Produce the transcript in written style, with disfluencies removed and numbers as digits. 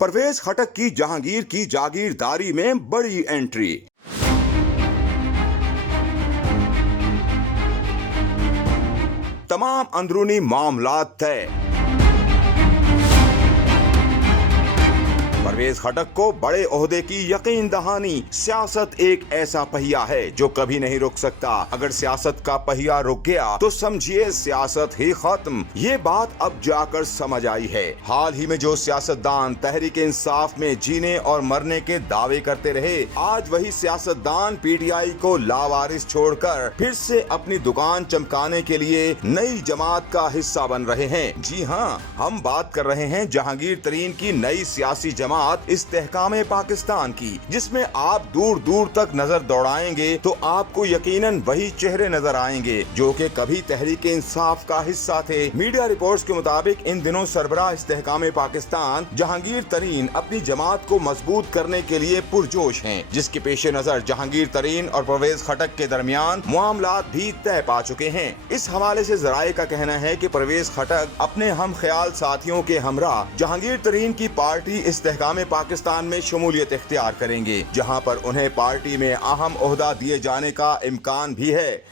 परवेज खटक की जहांगीर की जागीरदारी में बड़ी एंट्री। तमाम अंदरूनी मामलात तय। परवेज खटक को बड़े ओहदे की यकीन दहानी। सियासत एक ऐसा पहिया है जो कभी नहीं रुक सकता। अगर सियासत का पहिया रुक गया तो समझिए सियासत ही खत्म। ये बात अब जाकर समझ आई है। हाल ही में जो सियासतदान तहरीक इंसाफ में जीने और मरने के दावे करते रहे, आज वही सियासतदान पीटीआई को लावारिस छोड़कर फिर से अपनी दुकान चमकाने के लिए नई जमात का हिस्सा बन रहे हैं। जी हाँ, हम बात कर रहे हैं जहांगीर तरीन की नई सियासी जमात इस्तेहकाम पाकिस्तान की, जिसमें आप दूर दूर तक नजर दौड़ाएंगे तो आपको यकीनन वही चेहरे नजर आएंगे जो कि कभी तहरीक इंसाफ का हिस्सा थे। मीडिया रिपोर्ट्स के मुताबिक इन दिनों सरबराह इस्तेहकाम पाकिस्तान जहांगीर तरीन अपनी जमात को मजबूत करने के लिए पुरजोश हैं, जिसके पेश नजर जहांगीर तरीन और परवेज खटक के दरमियान मामलात भी तय पा चुके हैं। इस हवाले से जराये का कहना है कि परवेज खटक अपने हम ख्याल साथियों के हमरा जहांगीर तरीन की पार्टी इस्तेहकाम पाकिस्तान में शमूलियत इख्तियार करेंगे, जहां पर उन्हें पार्टी में अहम ओहदा दिए जाने का इम्कान भी है।